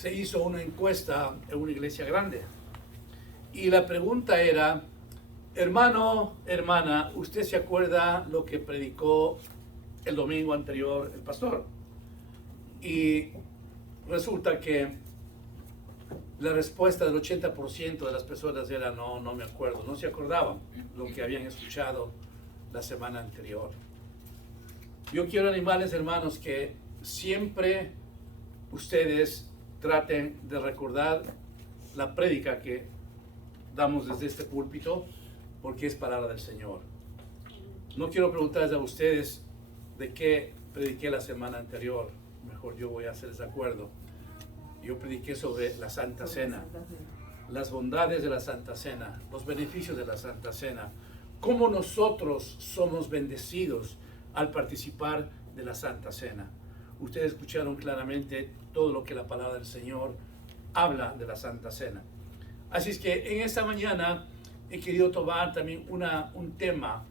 se hizo una encuesta en una iglesia grande. Y la pregunta era, hermano, hermana, ¿usted se acuerda lo que predicó el domingo anterior el pastor? Y resulta que la respuesta del 80% de las personas era no me acuerdo, no se acordaban lo que habían escuchado la semana anterior. Yo quiero animarles, hermanos, que siempre ustedes traten de recordar la prédica que damos desde este púlpito, porque es palabra del Señor. No quiero preguntarles a ustedes de qué prediqué la semana anterior, mejor yo voy a hacerles de acuerdo. Yo prediqué sobre la Santa Cena, las bondades de la Santa Cena, los beneficios de la Santa Cena, cómo nosotros somos bendecidos al participar de la Santa Cena. Ustedes escucharon claramente todo lo que la palabra del Señor habla de la Santa Cena. Así es que en esta mañana he querido tomar también un tema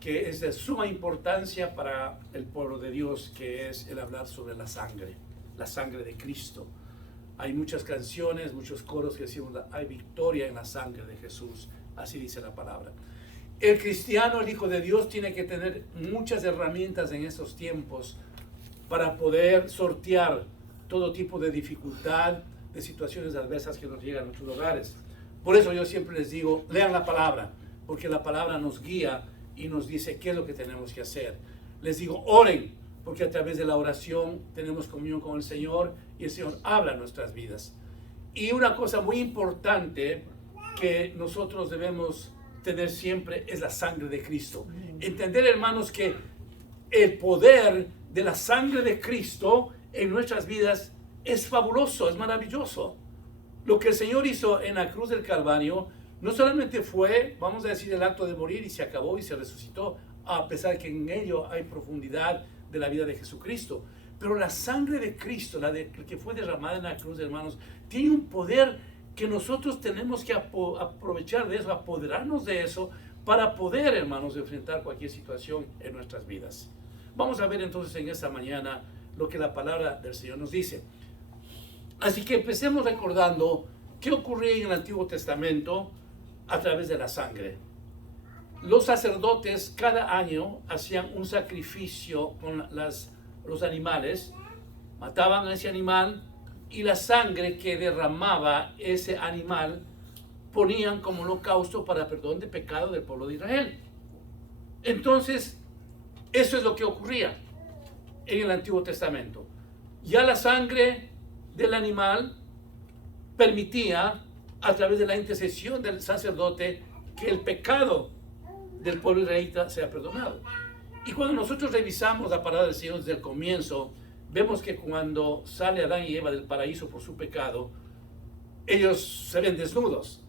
que es de suma importancia para el pueblo de Dios, que es el hablar sobre la sangre de Cristo. Hay muchas canciones, muchos coros que decimos, hay victoria en la sangre de Jesús, así dice la palabra. El cristiano, el Hijo de Dios, tiene que tener muchas herramientas en estos tiempos para poder sortear todo tipo de dificultad, de situaciones adversas que nos llegan a nuestros hogares. Por eso yo siempre les digo, lean la palabra, porque la palabra nos guía y nos dice qué es lo que tenemos que hacer. Les digo, oren, porque a través de la oración tenemos comunión con el Señor y el Señor habla en nuestras vidas. Y una cosa muy importante que nosotros debemos tener siempre es la sangre de Cristo. Entender, hermanos, que el poder de la sangre de Cristo en nuestras vidas es fabuloso, es maravilloso. Lo que el Señor hizo en la cruz del Calvario no solamente fue, vamos a decir, el acto de morir y se acabó y se resucitó, a pesar de que en ello hay profundidad de la vida de Jesucristo. Pero la sangre de Cristo, que fue derramada en la cruz, hermanos, tiene un poder que nosotros tenemos que aprovechar de eso, apoderarnos de eso, para poder, hermanos, enfrentar cualquier situación en nuestras vidas. Vamos a ver entonces en esta mañana lo que la palabra del Señor nos dice. Así que empecemos recordando qué ocurría en el Antiguo Testamento a través de la sangre. Los sacerdotes cada año hacían un sacrificio con los animales, mataban a ese animal y la sangre que derramaba ese animal ponían como holocausto para perdón de pecado del pueblo de Israel. Entonces, eso es lo que ocurría en el Antiguo Testamento. Ya la sangre del animal permitía, a través de la intercesión del sacerdote, que el pecado del pueblo israelita sea perdonado. Y cuando nosotros revisamos la palabra del Señor desde el comienzo, vemos que cuando sale Adán y Eva del paraíso por su pecado, ellos se ven desnudos.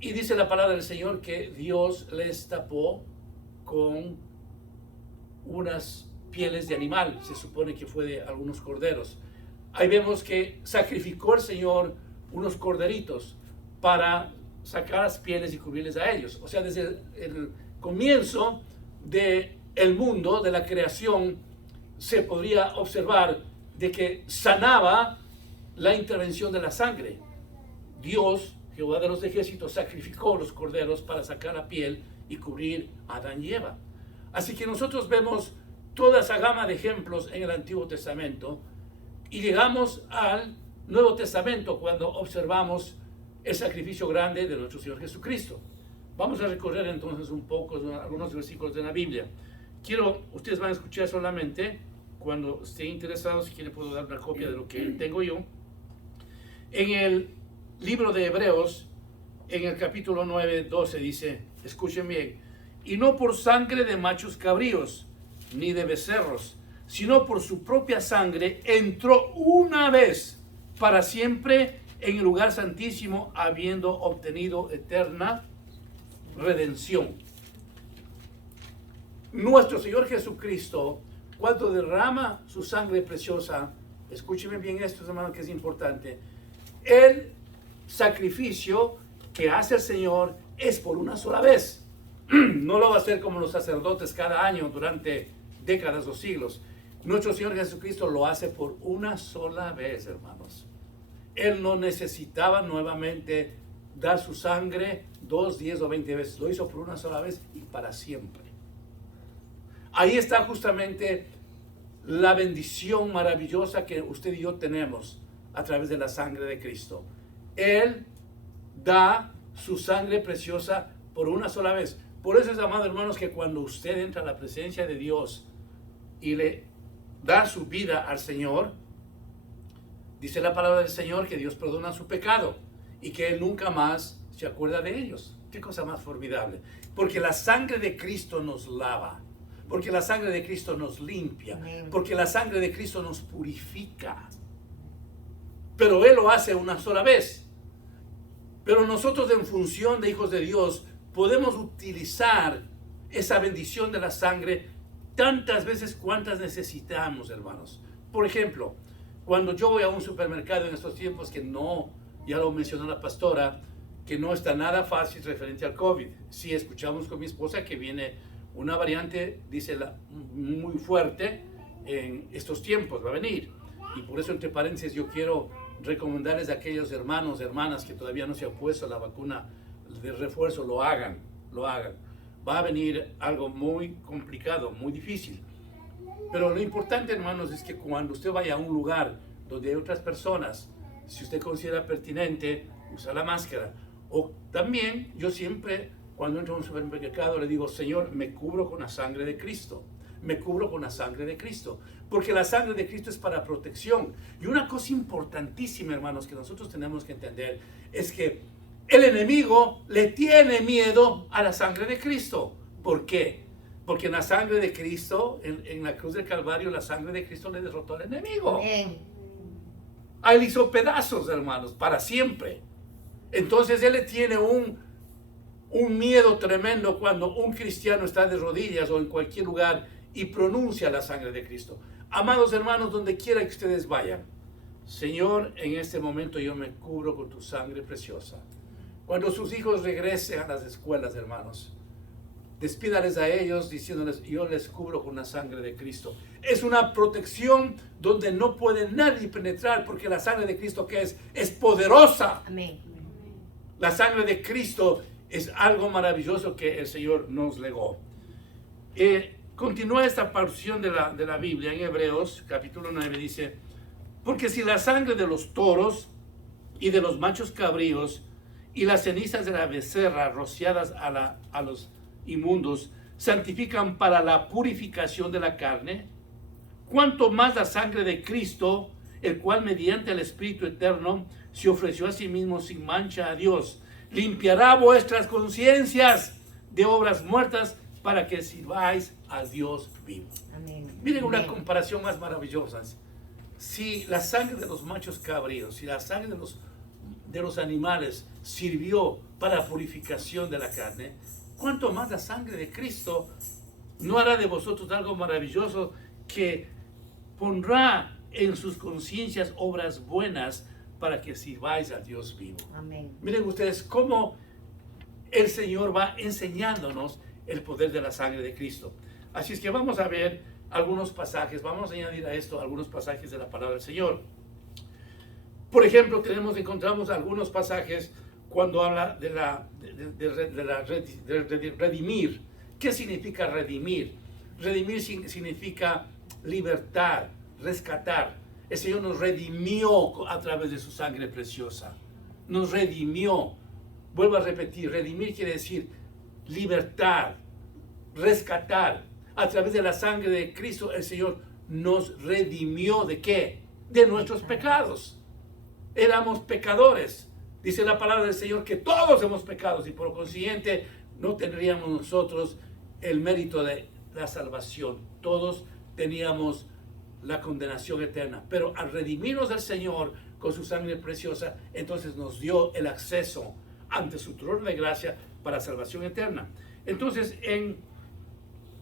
Y dice la palabra del Señor que Dios les tapó con unas pieles de animal, se supone que fue de algunos corderos. Ahí vemos que sacrificó el Señor unos corderitos para sacar las pieles y cubrirles a ellos. O sea, desde el comienzo del mundo, de la creación, se podría observar de que sanaba la intervención de la sangre. Dios, Jehová de los ejércitos, sacrificó los corderos para sacar la piel y cubrir a Adán y Eva. Así que nosotros vemos toda esa gama de ejemplos en el Antiguo Testamento y llegamos al Nuevo Testamento cuando observamos el sacrificio grande de nuestro Señor Jesucristo. Vamos a recorrer entonces un poco algunos versículos de la Biblia. Ustedes van a escuchar solamente, cuando estén interesados, si quieren puedo dar una copia de lo que tengo yo. En el libro de Hebreos, en el capítulo 9, 12 dice, escuchen bien, y no por sangre de machos cabríos, ni de becerros, sino por su propia sangre, entró una vez para siempre en el lugar santísimo, habiendo obtenido eterna redención. Nuestro Señor Jesucristo, cuando derrama su sangre preciosa, escúcheme bien esto, hermano, que es importante, el sacrificio que hace el Señor es por una sola vez. No lo va a hacer como los sacerdotes cada año durante décadas o siglos. Nuestro Señor Jesucristo lo hace por una sola vez, hermanos. Él no necesitaba nuevamente dar su sangre 2, 10 o 20 veces. Lo hizo por una sola vez y para siempre. Ahí está justamente la bendición maravillosa que usted y yo tenemos a través de la sangre de Cristo. Él da su sangre preciosa por una sola vez. Por eso es, amados hermanos, que cuando usted entra a la presencia de Dios y le da su vida al Señor, dice la palabra del Señor que Dios perdona su pecado y que Él nunca más se acuerda de ellos. Qué cosa más formidable. Porque la sangre de Cristo nos lava. Porque la sangre de Cristo nos limpia. Amén. Porque la sangre de Cristo nos purifica. Pero Él lo hace una sola vez. Pero nosotros, en función de hijos de Dios, podemos utilizar esa bendición de la sangre tantas veces cuantas necesitamos, hermanos. Por ejemplo, cuando yo voy a un supermercado en estos tiempos que no, ya lo mencionó la pastora, que no está nada fácil referente al COVID. Sí, escuchamos con mi esposa que viene una variante, dice muy fuerte en estos tiempos, va a venir. Y por eso, entre paréntesis, yo quiero recomendarles a aquellos hermanos, hermanas que todavía no se han puesto la vacuna de refuerzo, lo hagan. Va a venir algo muy complicado, muy difícil. Pero lo importante, hermanos, es que cuando usted vaya a un lugar donde hay otras personas, si usted considera pertinente, usa la máscara. O también, yo siempre, cuando entro a un supermercado, le digo, Señor, me cubro con la sangre de Cristo. Me cubro con la sangre de Cristo. Porque la sangre de Cristo es para protección. Y una cosa importantísima, hermanos, que nosotros tenemos que entender, es que el enemigo le tiene miedo a la sangre de Cristo. ¿Por qué? Porque en la sangre de Cristo, en la cruz del Calvario, la sangre de Cristo le derrotó al enemigo. Amén. A él hizo pedazos, hermanos, para siempre. Entonces él le tiene un miedo tremendo cuando un cristiano está de rodillas o en cualquier lugar y pronuncia la sangre de Cristo. Amados hermanos, donde quiera que ustedes vayan, Señor, en este momento yo me cubro con tu sangre preciosa. Cuando sus hijos regresen a las escuelas, hermanos, despídales a ellos diciéndoles, yo les cubro con la sangre de Cristo. Es una protección donde no puede nadie penetrar, porque la sangre de Cristo, ¿qué es? Es poderosa. Amén. La sangre de Cristo es algo maravilloso que el Señor nos legó. Continúa esta porción de la Biblia en Hebreos, capítulo 9, dice, porque si la sangre de los toros y de los machos cabríos y las cenizas de la becerra rociadas a los inmundos santifican para la purificación de la carne, cuanto más la sangre de Cristo, el cual mediante el Espíritu Eterno se ofreció a sí mismo sin mancha a Dios, limpiará vuestras conciencias de obras muertas para que sirváis al Dios vivo. Amén. Miren una Amén. comparación más maravillosa. Si la sangre de los machos cabríos, si la sangre de los animales sirvió para la purificación de la carne, ¿cuánto más la sangre de Cristo no hará de vosotros algo maravilloso que pondrá en sus conciencias obras buenas para que sirváis al Dios vivo? Amén. Miren ustedes cómo el Señor va enseñándonos el poder de la sangre de Cristo. Así es que vamos a ver algunos pasajes, vamos a añadir a esto algunos pasajes de la palabra del Señor. Por ejemplo, encontramos algunos pasajes cuando habla de redimir. ¿Qué significa redimir? Redimir significa libertar, rescatar. El Señor nos redimió a través de su sangre preciosa. Nos redimió. Vuelvo a repetir, redimir quiere decir libertar, rescatar. A través de la sangre de Cristo, el Señor nos redimió ¿de qué? De nuestros pecados. Éramos pecadores. Dice la palabra del Señor que todos hemos pecado y por consiguiente no tendríamos nosotros el mérito de la salvación. Todos teníamos la condenación eterna. Pero al redimirnos del Señor con su sangre preciosa, entonces nos dio el acceso ante su trono de gracia para salvación eterna. Entonces en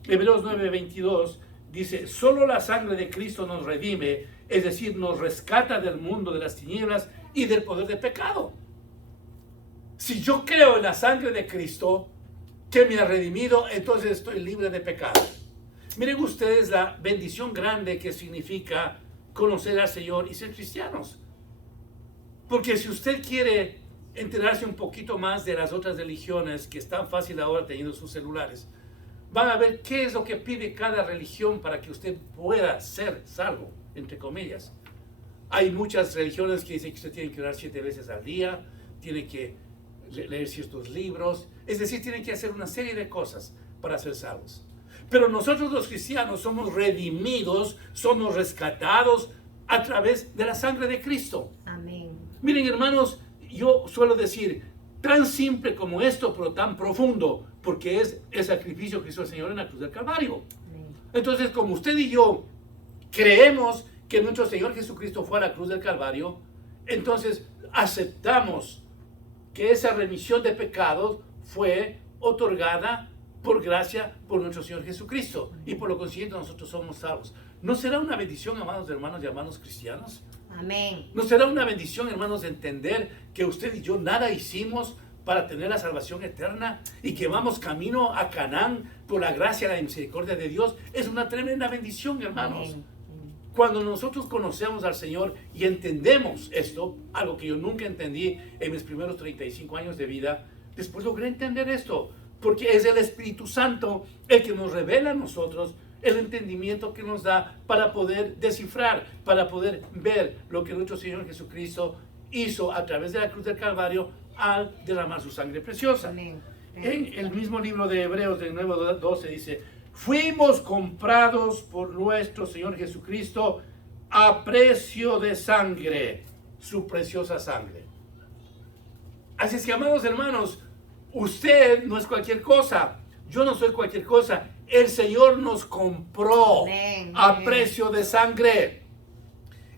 Hebreos 9:22 dice, solo la sangre de Cristo nos redime, es decir, nos rescata del mundo de las tinieblas y del poder del pecado. Si yo creo en la sangre de Cristo que me ha redimido, entonces estoy libre de pecado. Miren ustedes la bendición grande que significa conocer al Señor y ser cristianos. Porque si usted quiere enterarse un poquito más de las otras religiones, que es tan fácil ahora teniendo sus celulares, van a ver qué es lo que pide cada religión para que usted pueda ser salvo, entre comillas. Hay muchas religiones que dicen que usted tiene que orar 7 veces al día, tiene que leer ciertos libros, es decir, tiene que hacer una serie de cosas para ser salvos. Pero nosotros los cristianos somos redimidos, somos rescatados a través de la sangre de Cristo. Amén. Miren, hermanos, yo suelo decir, tan simple como esto, pero tan profundo, porque es el sacrificio que hizo el Señor en la cruz del Calvario. Amén. Entonces, como usted y yo creemos que nuestro Señor Jesucristo fue a la cruz del Calvario, entonces aceptamos que esa remisión de pecados fue otorgada por gracia por nuestro Señor Jesucristo, y por lo consiguiente nosotros somos salvos. ¿No será una bendición, amados hermanos y hermanos cristianos? Amén. ¿No será una bendición, hermanos, entender que usted y yo nada hicimos para tener la salvación eterna y que vamos camino a Canaán por la gracia y la misericordia de Dios? Es una tremenda bendición, hermanos. Amén. Cuando nosotros conocemos al Señor y entendemos esto, algo que yo nunca entendí en mis primeros 35 años de vida, después logré entender esto, porque es el Espíritu Santo el que nos revela a nosotros el entendimiento que nos da para poder descifrar, para poder ver lo que nuestro Señor Jesucristo hizo a través de la cruz del Calvario al derramar su sangre preciosa. Amén. En el mismo libro de Hebreos, del 9:12, dice: fuimos comprados por nuestro Señor Jesucristo a precio de sangre, su preciosa sangre. Así es que, amados hermanos, usted no es cualquier cosa, yo no soy cualquier cosa. El Señor nos compró Amén. a precio de sangre.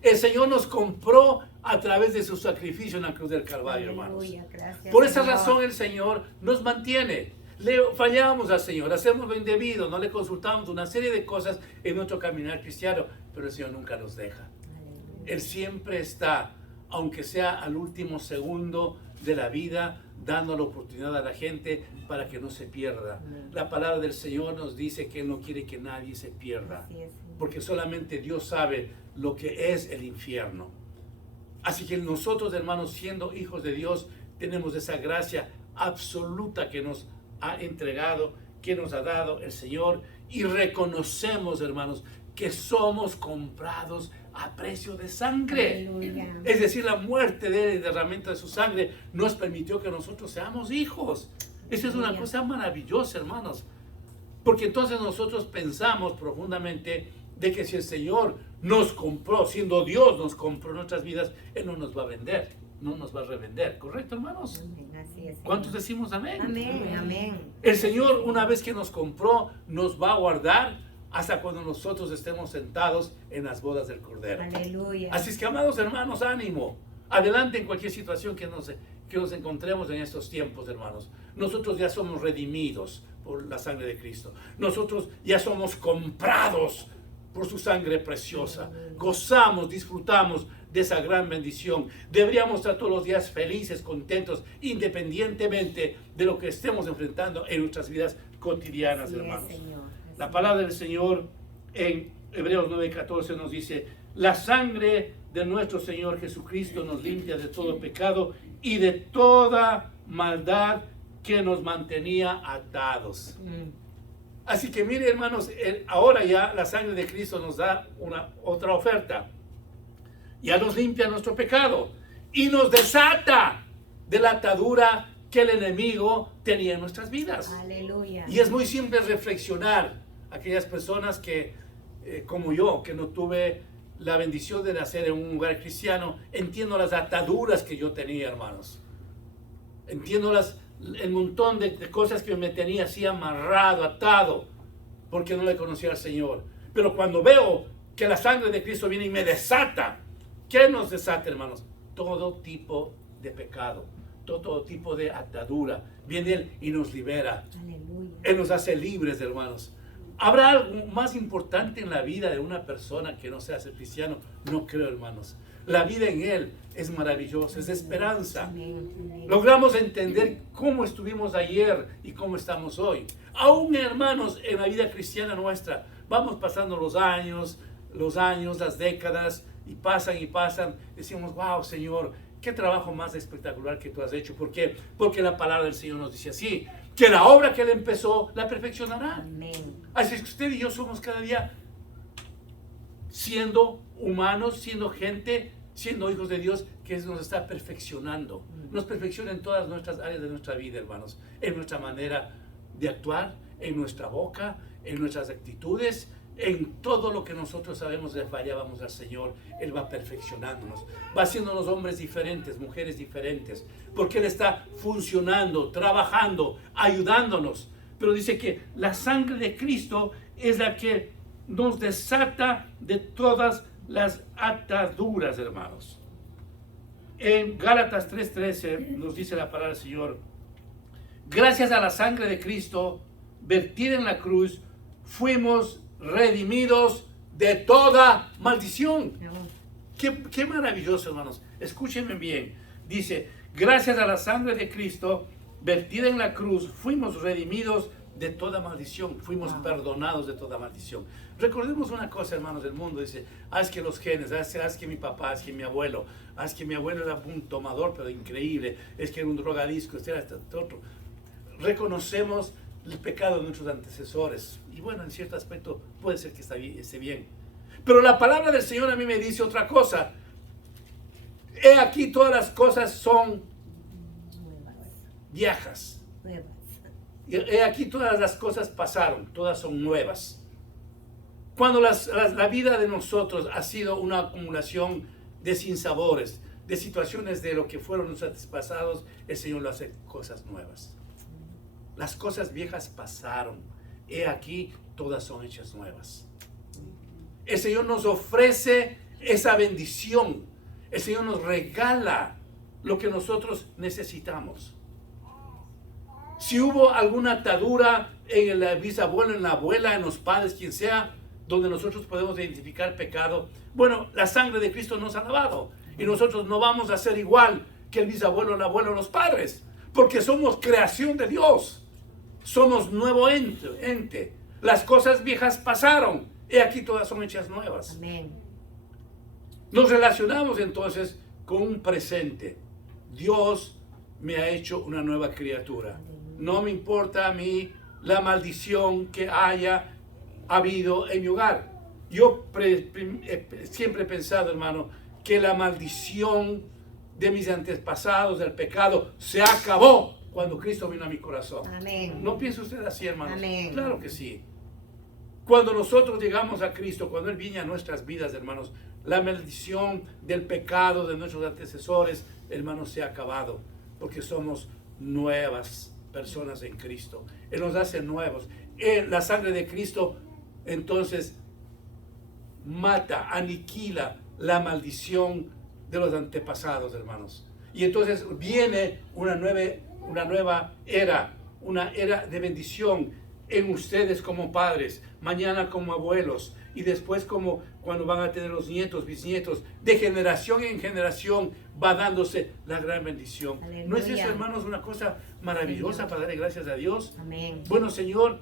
El Señor nos compró a través de su sacrificio en la cruz del Calvario, hermanos. Aleluya, gracias, Por esa Señor. razón el Señor nos mantiene. Le fallamos al Señor, hacemos lo indebido, no le consultamos una serie de cosas en nuestro caminar cristiano, pero el Señor nunca nos deja. Aleluya. Él siempre está, aunque sea al último segundo de la vida, dando la oportunidad a la gente para que no se pierda. Amén. La palabra del Señor nos dice que Él no quiere que nadie se pierda, Así es, Señor. porque solamente Dios sabe lo que es el infierno. Así que nosotros, hermanos, siendo hijos de Dios, tenemos esa gracia absoluta que nos ha entregado, que nos ha dado el Señor, y reconocemos, hermanos, que somos comprados a precio de sangre. Aleluya. Es decir, la muerte de Él y el derramamiento de su sangre nos permitió que nosotros seamos hijos. Esa es una Aleluya. cosa maravillosa, hermanos. Porque entonces nosotros pensamos profundamente de que si el Señor nos compró, siendo Dios nos compró nuestras vidas, Él no nos va a vender, no nos va a revender. ¿Correcto, hermanos? Amén, así es, Señor. ¿Cuántos decimos amén? Amén, amén. El Señor, una vez que nos compró, nos va a guardar hasta cuando nosotros estemos sentados en las bodas del Cordero. Aleluya. Así es que, amados hermanos, ánimo. Adelante en cualquier situación que nos encontremos en estos tiempos, hermanos. Nosotros ya somos redimidos por la sangre de Cristo. Nosotros ya somos comprados por su sangre preciosa. Gozamos, disfrutamos de esa gran bendición. Deberíamos estar todos los días felices, contentos, independientemente de lo que estemos enfrentando en nuestras vidas cotidianas, Así es, hermanos. Señor. La palabra del Señor en Hebreos 9:14 nos dice: la sangre de nuestro Señor Jesucristo nos limpia de todo pecado y de toda maldad que nos mantenía atados. Así que mire, hermanos, ahora ya la sangre de Cristo nos da otra oferta. Ya nos limpia nuestro pecado y nos desata de la atadura que el enemigo tenía en nuestras vidas. Aleluya. Y es muy simple reflexionar aquellas personas que, como yo, que no tuve la bendición de nacer en un lugar cristiano, entiendo las ataduras que yo tenía, hermanos. Entiendo el montón de cosas que me tenía así amarrado, atado, porque no le conocía al Señor. Pero cuando veo que la sangre de Cristo viene y me desata, ¿qué nos desata, hermanos? Todo tipo de pecado, todo tipo de atadura. Viene Él y nos libera. Aleluya. Él nos hace libres, hermanos. ¿Habrá algo más importante en la vida de una persona que no sea ser cristiano? No creo, hermanos. La vida en Él es maravillosa, es de esperanza. Amén, amén. Logramos entender cómo estuvimos ayer y cómo estamos hoy. Aún, hermanos, en la vida cristiana nuestra, vamos pasando los años, las décadas, y pasan, decimos, wow, Señor, qué trabajo más espectacular que tú has hecho. ¿Por qué? Porque la palabra del Señor nos dice así, que la obra que Él empezó, la perfeccionará. Amén. Así es que usted y yo somos cada día siendo humanos, siendo gente, siendo hijos de Dios, que nos está perfeccionando. Nos perfecciona en todas nuestras áreas de nuestra vida, hermanos. En nuestra manera de actuar, en nuestra boca, en nuestras actitudes, en todo lo que nosotros sabemos de fallábamos al Señor. Él va perfeccionándonos, va haciéndonos hombres diferentes, mujeres diferentes, porque Él está funcionando, trabajando, ayudándonos. Pero dice que la sangre de Cristo es la que nos desata de todas las ataduras, hermanos. En Gálatas 3:13 nos dice la palabra del Señor: gracias a la sangre de Cristo vertida en la cruz, fuimos redimidos de toda maldición. Qué maravilloso, hermanos. Escúchenme bien. Dice, gracias a la sangre de Cristo vertida en la cruz, fuimos redimidos de toda maldición, fuimos perdonados de toda maldición. Recordemos una cosa, hermanos del mundo, dice, haz que los genes, haz que mi papá, haz que mi abuelo, haz que mi abuelo era un tomador, pero increíble, es que era un drogadisco, era otro. Reconocemos el pecado de nuestros antecesores, y bueno, en cierto aspecto puede ser que esté bien. Pero la palabra del Señor a mí me dice otra cosa. He aquí todas las cosas son viejas. He aquí todas las cosas pasaron, todas son nuevas. Cuando la vida de nosotros ha sido una acumulación de sinsabores, de situaciones de lo que fueron nuestros antepasados, el Señor lo hace cosas nuevas. Las cosas viejas pasaron. He aquí todas son hechas nuevas. El Señor nos ofrece esa bendición. El Señor nos regala lo que nosotros necesitamos. Si hubo alguna atadura en el bisabuelo, en la abuela, en los padres, quien sea, donde nosotros podemos identificar pecado, bueno, la sangre de Cristo nos ha lavado. Y nosotros no vamos a ser igual que el bisabuelo, el abuelo, los padres. Porque somos creación de Dios. Somos nuevo ente. Las cosas viejas pasaron. He aquí todas son hechas nuevas. Amén. Nos relacionamos entonces con un presente. Dios me ha hecho una nueva criatura. No me importa a mí la maldición que haya habido en mi hogar. Yo siempre he pensado, hermano, que la maldición de mis antepasados, del pecado, se acabó cuando Cristo vino a mi corazón. Amén. ¿No piensa usted así, hermano? Amén. Claro que sí. Cuando nosotros llegamos a Cristo, cuando Él viene a nuestras vidas, hermanos, la maldición del pecado de nuestros antecesores, hermanos, se ha acabado, porque somos nuevas personas en Cristo. Él nos hace nuevos. La sangre de Cristo, entonces, mata, aniquila la maldición de los antepasados, hermanos. Y entonces viene una nueva era, una era de bendición en ustedes como padres, mañana como abuelos, y después como cuando van a tener los nietos, bisnietos, de generación en generación va dándose la gran bendición. Aleluya. ¿No es eso, hermanos, una cosa maravillosa para darle gracias a Dios? Amén. Bueno, Señor,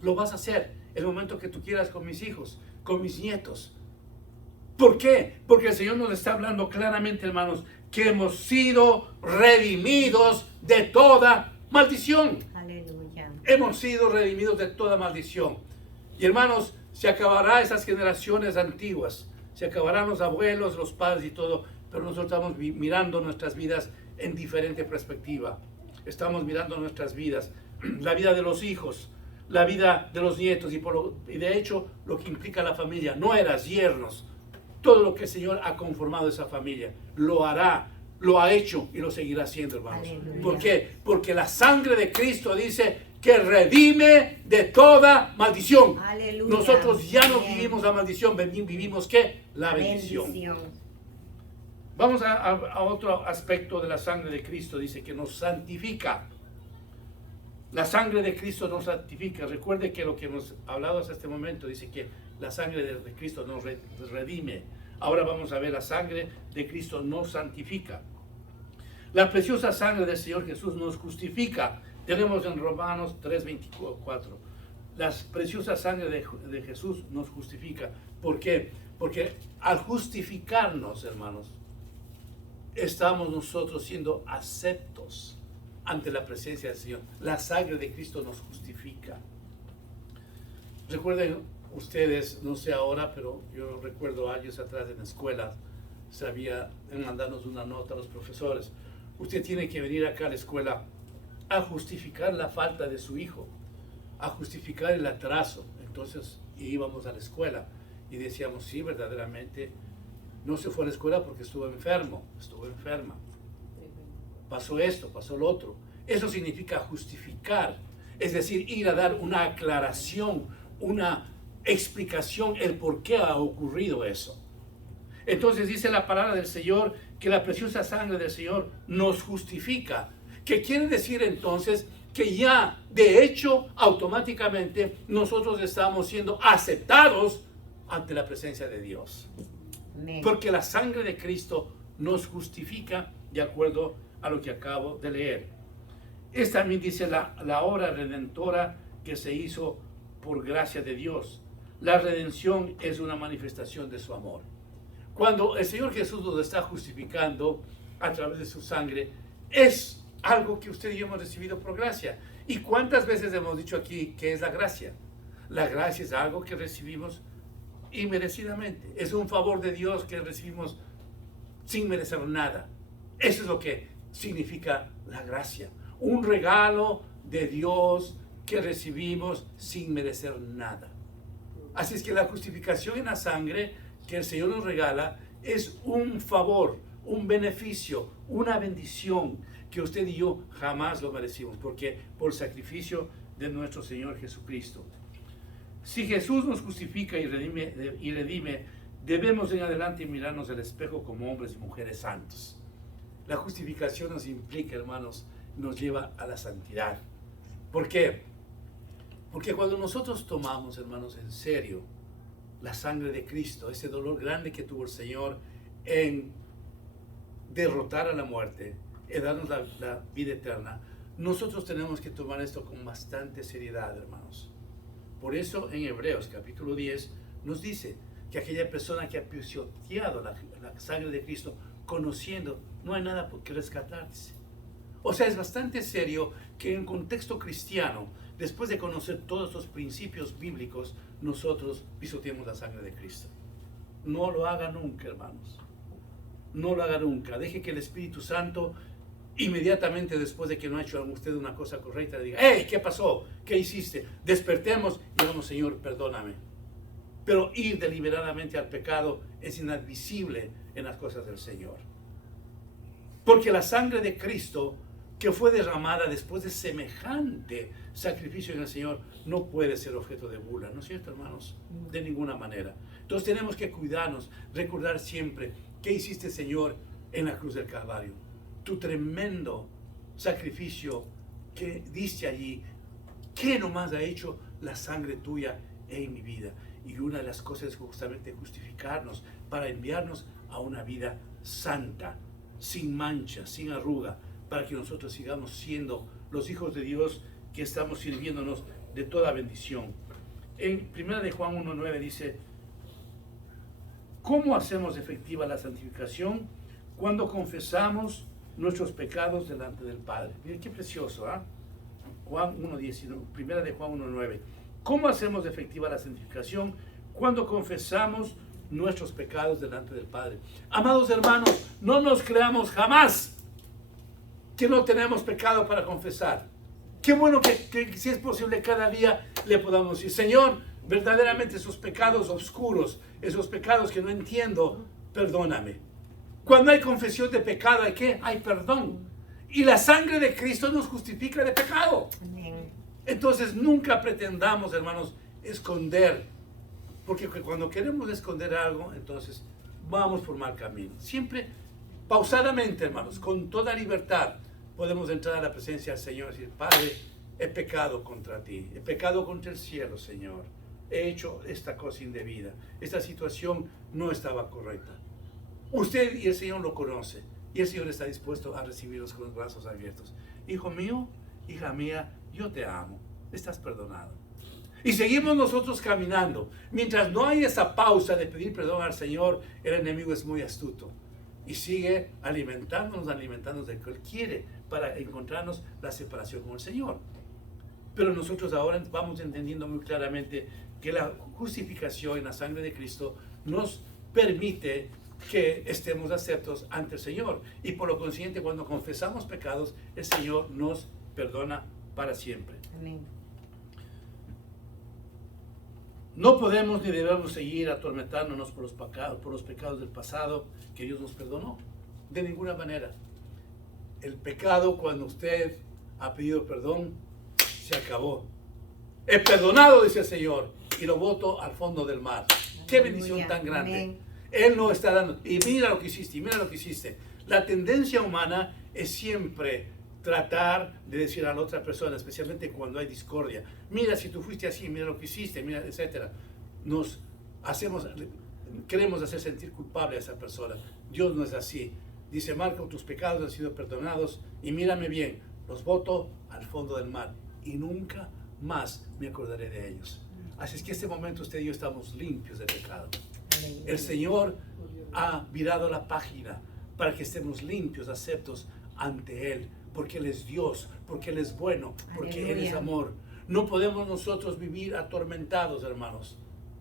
lo vas a hacer el momento que tú quieras con mis hijos, con mis nietos. ¿Por qué? Porque el Señor nos está hablando claramente, hermanos, que hemos sido redimidos de toda maldición. Aleluya. Hemos sido redimidos de toda maldición. Y hermanos, se acabarán esas generaciones antiguas, se acabarán los abuelos, los padres y todo, pero nosotros estamos mirando nuestras vidas en diferente perspectiva. Estamos mirando nuestras vidas, la vida de los hijos, la vida de los nietos y de hecho lo que implica la familia, nueras, yernos, todo lo que el Señor ha conformado esa familia, lo hará, lo ha hecho y lo seguirá haciendo, hermanos. Aleluya. ¿Por qué? Porque la sangre de Cristo dice que redime de toda maldición. Aleluya. Nosotros ya no Amén. vivimos la maldición, vivimos ¿qué? La bendición. Vamos a otro aspecto de la sangre de Cristo. Dice que nos santifica. La sangre de Cristo nos santifica. Recuerde que lo que hemos hablado hasta este momento dice que la sangre de Cristo nos redime. Ahora vamos a ver, la sangre de Cristo nos santifica. La preciosa sangre del Señor Jesús nos justifica. Tenemos en Romanos 3:24. La preciosa sangre de Jesús nos justifica. ¿Por qué? Porque al justificarnos, hermanos, estamos nosotros siendo aceptos ante la presencia del Señor. La sangre de Cristo nos justifica. Recuerden ustedes, no sé ahora, pero yo recuerdo años atrás en la escuela, sabía mandarnos una nota a los profesores. Usted tiene que venir acá a la escuela a justificar la falta de su hijo, a justificar el atraso. Entonces íbamos a la escuela y decíamos, sí, verdaderamente no se fue a la escuela porque estuvo enfermo, estuvo enferma. Pasó esto, pasó lo otro. Eso significa justificar, es decir, ir a dar una aclaración, una explicación, el por qué ha ocurrido eso. Entonces dice la palabra del Señor que la preciosa sangre del Señor nos justifica. ¿Qué quiere decir entonces? Que ya de hecho automáticamente nosotros estamos siendo aceptados ante la presencia de Dios. Amén. Porque la sangre de Cristo nos justifica de acuerdo a lo que acabo de leer. Esta también dice la obra redentora que se hizo por gracia de Dios. La redención es una manifestación de su amor. Cuando el Señor Jesús nos está justificando a través de su sangre, es algo que usted y yo hemos recibido por gracia. ¿Y cuántas veces hemos dicho aquí que es la gracia? La gracia es algo que recibimos inmerecidamente. Es un favor de Dios que recibimos sin merecer nada. Eso es lo que significa la gracia. Un regalo de Dios que recibimos sin merecer nada. Así es que la justificación en la sangre que el Señor nos regala es un favor, un beneficio, una bendición que usted y yo jamás lo merecimos, porque por el sacrificio de nuestro Señor Jesucristo. Si Jesús nos justifica y redime, debemos en adelante mirarnos al espejo como hombres y mujeres santos. La justificación nos implica, hermanos, nos lleva a la santidad. ¿Por qué? Porque cuando nosotros tomamos, hermanos, en serio la sangre de Cristo, ese dolor grande que tuvo el Señor en derrotar a la muerte, en darnos la vida eterna, nosotros tenemos que tomar esto con bastante seriedad, hermanos. Por eso en Hebreos capítulo 10 nos dice que aquella persona que ha pisoteado la sangre de Cristo, conociendo, no hay nada por qué rescatarse. O sea, es bastante serio que en contexto cristiano, después de conocer todos estos principios bíblicos, nosotros pisoteemos la sangre de Cristo. No lo haga nunca, hermanos. No lo haga nunca. Deje que el Espíritu Santo, inmediatamente después de que no ha hecho usted una cosa correcta, le diga, hey, ¿qué pasó? ¿Qué hiciste? Despertemos y digamos, Señor, perdóname. Pero ir deliberadamente al pecado es inadmisible en las cosas del Señor. Porque la sangre de Cristo, que fue derramada después de semejante sacrificio en el Señor, no puede ser objeto de burla, ¿no es cierto, hermanos? De ninguna manera. Entonces tenemos que cuidarnos, recordar siempre qué hiciste, Señor, en la cruz del Calvario. Tu tremendo sacrificio que diste allí, ¿qué nomás ha hecho la sangre tuya en mi vida? Y una de las cosas es justamente justificarnos para enviarnos a una vida santa, sin mancha, sin arruga, para que nosotros sigamos siendo los hijos de Dios que estamos sirviéndonos de toda bendición. En 1 de Juan 1:9 dice, ¿cómo hacemos efectiva la santificación? Cuando confesamos nuestros pecados delante del Padre. Miren qué precioso, ¿ah? Juan 1:19, 1 de Juan 1:9. ¿Cómo hacemos efectiva la santificación? Cuando confesamos nuestros pecados delante del Padre. Amados hermanos, no nos creamos jamás que no tenemos pecado para confesar. Qué bueno que si es posible cada día le podamos decir, Señor, verdaderamente esos pecados oscuros, esos pecados que no entiendo, perdóname. Cuando hay confesión de pecado, ¿hay qué? Hay perdón. Y la sangre de Cristo nos justifica de pecado. Amén. Entonces nunca pretendamos, hermanos, esconder. Porque cuando queremos esconder algo, entonces vamos por mal camino. Siempre pausadamente, hermanos, con toda libertad, podemos entrar a la presencia del Señor y decir, Padre, he pecado contra ti, he pecado contra el cielo, Señor. He hecho esta cosa indebida, esta situación no estaba correcta. Usted y el Señor lo conoce, y el Señor está dispuesto a recibirlos con los brazos abiertos. Hijo mío, hija mía, yo te amo, estás perdonado. Y seguimos nosotros caminando. Mientras no hay esa pausa de pedir perdón al Señor, el enemigo es muy astuto. Y sigue alimentándonos de lo que Él quiere para encontrarnos la separación con el Señor. Pero nosotros ahora vamos entendiendo muy claramente que la justificación en la sangre de Cristo nos permite que estemos aceptos ante el Señor. Y por lo consiguiente, cuando confesamos pecados, el Señor nos perdona para siempre. Amén. No podemos ni debemos seguir atormentándonos por los pecados del pasado que Dios nos perdonó. De ninguna manera. El pecado, cuando usted ha pedido perdón, se acabó. He perdonado, dice el Señor, y lo boto al fondo del mar. Qué bendición tan grande. Amén. Él no está dando. Y mira lo que hiciste, y mira lo que hiciste. La tendencia humana es siempre tratar de decir a la otra persona, especialmente cuando hay discordia, mira si tú fuiste así, mira lo que hiciste, mira, etc. Queremos hacer sentir culpable a esa persona. Dios no es así. Dice, Marco, tus pecados han sido perdonados y mírame bien, los boto al fondo del mar y nunca más me acordaré de ellos. Así es que en este momento usted y yo estamos limpios de pecado. El Señor ha virado la página para que estemos limpios, aceptos ante Él, porque Él es Dios, porque Él es bueno, porque Él es amor. No podemos nosotros vivir atormentados, hermanos,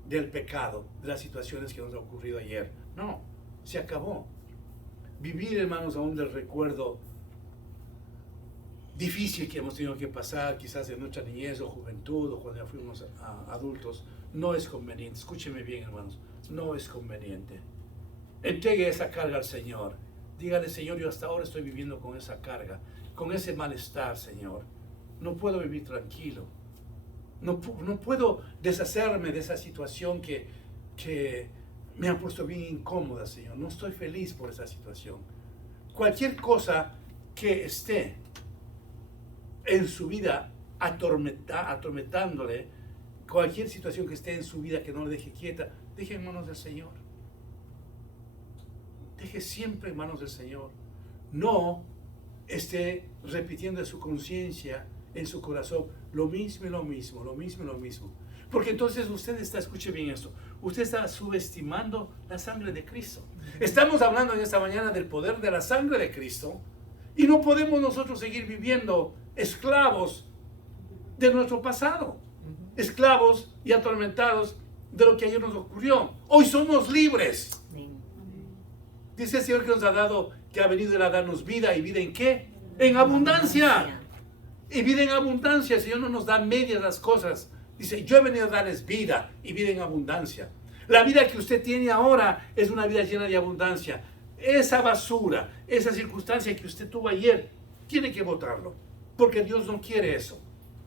del pecado, de las situaciones que nos han ocurrido ayer. No, se acabó. Vivir, hermanos, aún del recuerdo difícil que hemos tenido que pasar, quizás en nuestra niñez o juventud, o cuando ya fuimos adultos, no es conveniente. Escúcheme bien, hermanos, no es conveniente. Entregue esa carga al Señor. Dígale, Señor, yo hasta ahora estoy viviendo con esa carga, con ese malestar, Señor. No puedo vivir tranquilo. No puedo deshacerme de esa situación que me ha puesto bien incómoda, Señor. No estoy feliz por esa situación. Cualquier cosa que esté en su vida atormentándole, cualquier situación que esté en su vida que no le deje quieta, deje en manos del Señor. Deje siempre en manos del Señor. No esté repitiendo en su conciencia, en su corazón, lo mismo y lo mismo, lo mismo y lo mismo. Porque entonces usted está, escuche bien esto, usted está subestimando la sangre de Cristo. Estamos hablando en esta mañana del poder de la sangre de Cristo y no podemos nosotros seguir viviendo esclavos de nuestro pasado, esclavos y atormentados de lo que ayer nos ocurrió. Hoy somos libres. Dice el Señor que nos ha dado, que ha venido a darnos vida, y vida ¿en qué? En abundancia. Y vida en abundancia. El Señor no nos da medias las cosas. Dice, yo he venido a darles vida y vida en abundancia. La vida que usted tiene ahora es una vida llena de abundancia. Esa basura, esa circunstancia que usted tuvo ayer, tiene que botarlo. Porque Dios no quiere eso.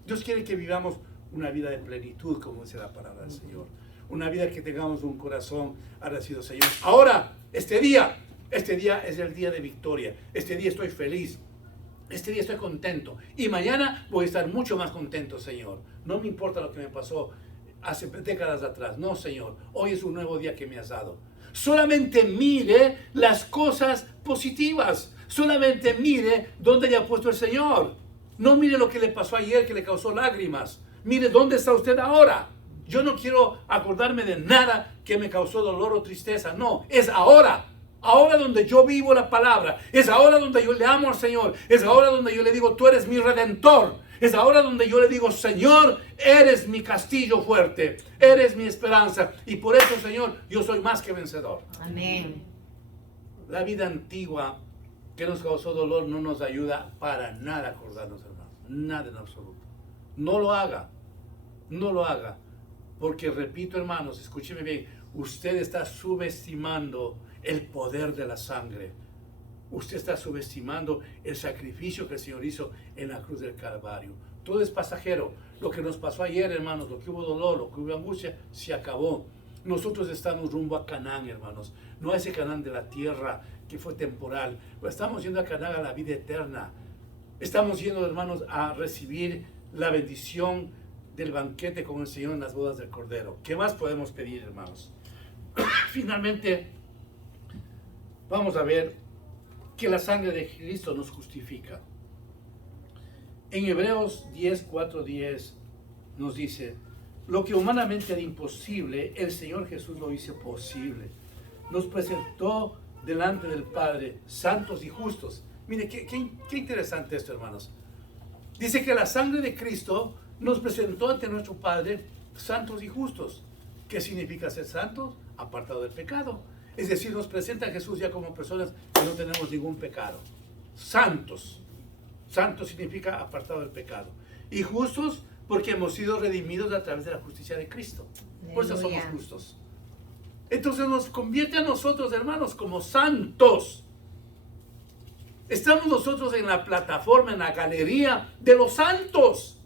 Dios quiere que vivamos una vida de plenitud, como dice la palabra del Señor. Una vida que tengamos un corazón agradecido, Señor. Ahora, este día es el día de victoria. Este día estoy feliz. Este día estoy contento. Y mañana voy a estar mucho más contento, Señor. No me importa lo que me pasó hace décadas atrás. No, Señor. Hoy es un nuevo día que me has dado. Solamente mire las cosas positivas. Solamente mire dónde le ha puesto el Señor. No mire lo que le pasó ayer que le causó lágrimas. Mire dónde está usted ahora. Yo no quiero acordarme de nada que me causó dolor o tristeza. No, es ahora. Ahora donde yo vivo la palabra. Es ahora donde yo le amo al Señor. Es ahora donde yo le digo, tú eres mi redentor. Es ahora donde yo le digo, Señor, eres mi castillo fuerte. Eres mi esperanza. Y por eso, Señor, yo soy más que vencedor. Amén. La vida antigua que nos causó dolor no nos ayuda para nada a acordarnos, hermanos. Nada en absoluto. No lo haga. No lo haga. Porque repito, hermanos, escúcheme bien, usted está subestimando el poder de la sangre. Usted está subestimando el sacrificio que el Señor hizo en la cruz del Calvario. Todo es pasajero. Lo que nos pasó ayer, hermanos, lo que hubo dolor, lo que hubo angustia, se acabó. Nosotros estamos rumbo a Canaán, hermanos. No a ese Canaán de la tierra que fue temporal. Estamos yendo a Canaán, a la vida eterna. Estamos yendo, hermanos, a recibir la bendición del banquete con el Señor en las bodas del Cordero. ¿Qué más podemos pedir, hermanos? Finalmente, vamos a ver que la sangre de Cristo nos justifica. En Hebreos 10:4-10 nos dice, Lo que humanamente era imposible, el Señor Jesús lo hizo posible. Nos presentó delante del Padre santos y justos. Mire, qué interesante esto, hermanos. Dice que la sangre de Cristo nos presentó ante nuestro Padre santos y justos. ¿Qué significa ser santos? Apartado del pecado. Es decir, nos presenta a Jesús ya como personas que no tenemos ningún pecado. Santos. Santos significa apartado del pecado. Y justos porque hemos sido redimidos a través de la justicia de Cristo. Por eso somos justos. Entonces nos convierte a nosotros, hermanos, como santos. Estamos nosotros en la plataforma, en la galería de los santos.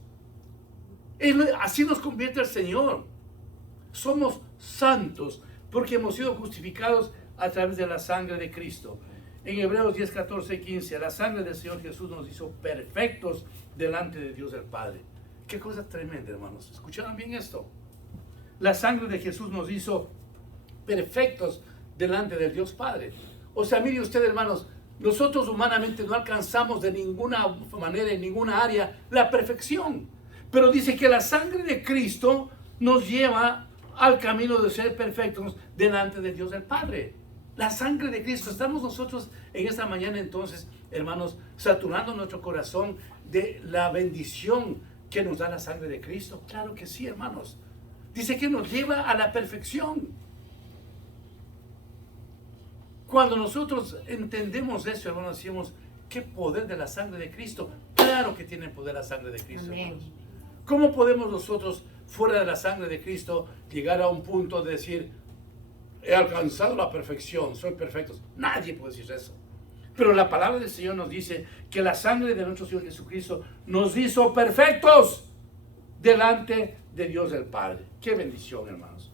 Así nos convierte el Señor. Somos santos porque hemos sido justificados a través de la sangre de Cristo. En Hebreos 10, 14 y 15, la sangre del Señor Jesús nos hizo perfectos delante de Dios el Padre. Qué cosa tremenda, hermanos. ¿Escucharon bien esto? La sangre de Jesús nos hizo perfectos delante del Dios Padre. O sea, mire usted, hermanos, nosotros humanamente no alcanzamos de ninguna manera, en ninguna área, la perfección. Pero dice que la sangre de Cristo nos lleva al camino de ser perfectos delante de Dios el Padre. La sangre de Cristo. Estamos nosotros en esta mañana entonces, hermanos, saturando nuestro corazón de la bendición que nos da la sangre de Cristo. Claro que sí, hermanos. Dice que nos lleva a la perfección. Cuando nosotros entendemos eso, hermanos, decimos, ¿qué poder de la sangre de Cristo? Claro que tiene poder la sangre de Cristo, hermanos. ¿Cómo podemos nosotros, fuera de la sangre de Cristo, llegar a un punto de decir, he alcanzado la perfección, soy perfecto? Nadie puede decir eso. Pero la palabra del Señor nos dice que la sangre de nuestro Señor Jesucristo nos hizo perfectos delante de Dios el Padre. ¡Qué bendición, hermanos!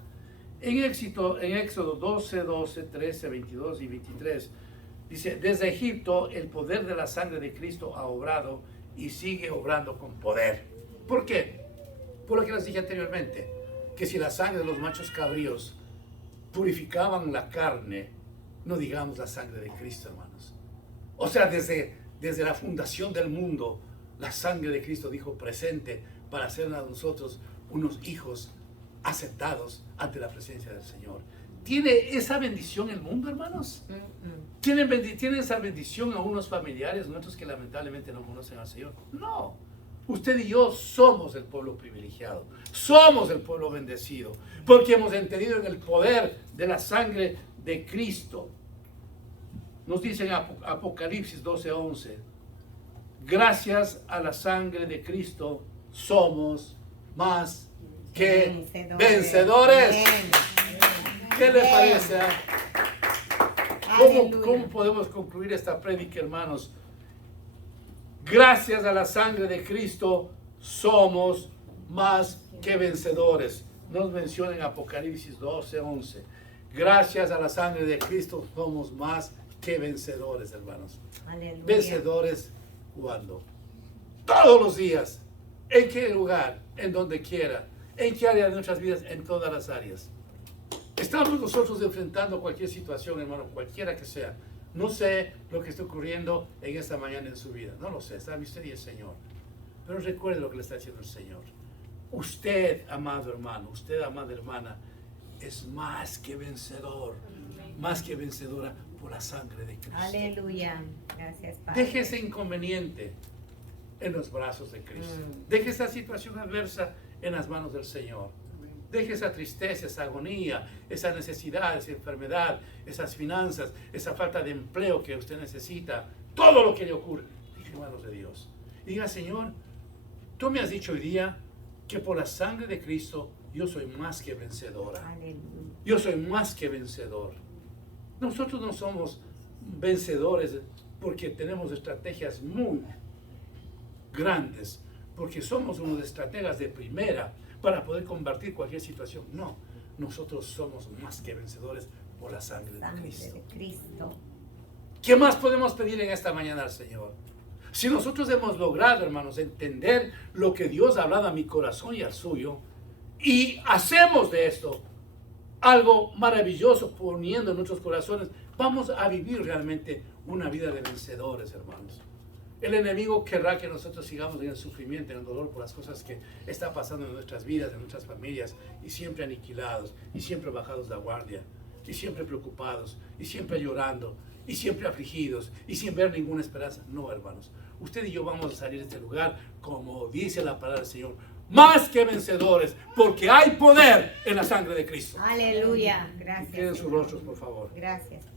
En Éxodo 12, 12, 13, 22 y 23, dice, desde Egipto el poder de la sangre de Cristo ha obrado y sigue obrando con poder. ¿Por qué? Por lo que les dije anteriormente, que si la sangre de los machos cabríos purificaban la carne, no digamos la sangre de Cristo, hermanos. O sea, desde la fundación del mundo, la sangre de Cristo dijo presente para hacer a nosotros unos hijos aceptados ante la presencia del Señor. ¿Tiene esa bendición el mundo, hermanos? ¿Tienen esa bendición a unos familiares nuestros que lamentablemente no conocen al Señor? No. Usted y yo somos el pueblo privilegiado, somos el pueblo bendecido, porque hemos entendido en el poder de la sangre de Cristo. Nos dice en Apocalipsis 12:11, gracias a la sangre de Cristo somos más que vencedores. ¿Qué le parece? ¿Cómo podemos concluir esta prédica, hermanos? Gracias a la sangre de Cristo somos más que vencedores. Nos menciona en Apocalipsis 12:11. Gracias a la sangre de Cristo somos más que vencedores, hermanos. Aleluya. Vencedores cuando todos los días, en qué lugar, en donde quiera, en qué área de nuestras vidas, en todas las áreas. Estamos nosotros enfrentando cualquier situación, hermano, cualquiera que sea. No sé lo que está ocurriendo en esta mañana en su vida. No lo sé, sabe usted y el Señor. Pero recuerde lo que le está diciendo el Señor. Usted, amado hermano, usted, amada hermana, es más que vencedor, más que vencedora por la sangre de Cristo. Aleluya. Gracias, Padre. Deje ese inconveniente en los brazos de Cristo. Deje esa situación adversa en las manos del Señor. Deje esa tristeza, esa agonía, esa necesidad, esa enfermedad, esas finanzas, esa falta de empleo que usted necesita, todo lo que le ocurre, deje en manos de Dios. Y diga, Señor, tú me has dicho hoy día que por la sangre de Cristo yo soy más que vencedora. Aleluya. Yo soy más que vencedor. Nosotros no somos vencedores porque tenemos estrategias muy grandes, porque somos unos estrategas de primera para poder combatir cualquier situación. No, nosotros somos más que vencedores por la sangre de Cristo. ¿Qué más podemos pedir en esta mañana al Señor? Si nosotros hemos logrado, hermanos, entender lo que Dios ha hablado a mi corazón y al suyo, y hacemos de esto algo maravilloso poniendo en nuestros corazones, vamos a vivir realmente una vida de vencedores, hermanos. El enemigo querrá que nosotros sigamos en el sufrimiento, en el dolor por las cosas que está pasando en nuestras vidas, en nuestras familias, y siempre aniquilados, y siempre bajados de guardia, y siempre preocupados, y siempre llorando, y siempre afligidos, y sin ver ninguna esperanza. No, hermanos, usted y yo vamos a salir de este lugar, como dice la palabra del Señor, más que vencedores, porque hay poder en la sangre de Cristo. Aleluya. Gracias. Queden sus rostros, por favor. Gracias, Padre.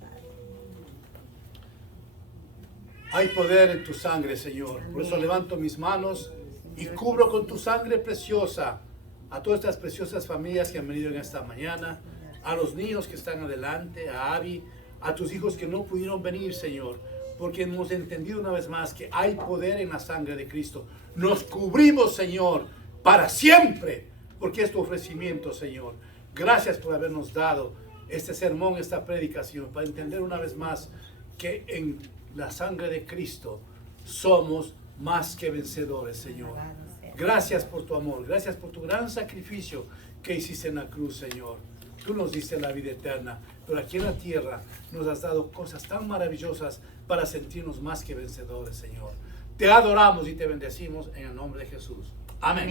Hay poder en tu sangre, Señor. Por eso levanto mis manos y cubro con tu sangre preciosa a todas estas preciosas familias que han venido en esta mañana, a los niños que están adelante, a Abby, a tus hijos que no pudieron venir, Señor, porque hemos entendido una vez más que hay poder en la sangre de Cristo. Nos cubrimos, Señor, para siempre, porque es tu ofrecimiento, Señor. Gracias por habernos dado este sermón, esta predicación, para entender una vez más que en la sangre de Cristo somos más que vencedores, Señor. Gracias por tu amor, gracias por tu gran sacrificio que hiciste en la cruz, Señor. Tú nos diste la vida eterna, pero aquí en la tierra nos has dado cosas tan maravillosas para sentirnos más que vencedores, Señor. Te adoramos y te bendecimos en el nombre de Jesús. Amén.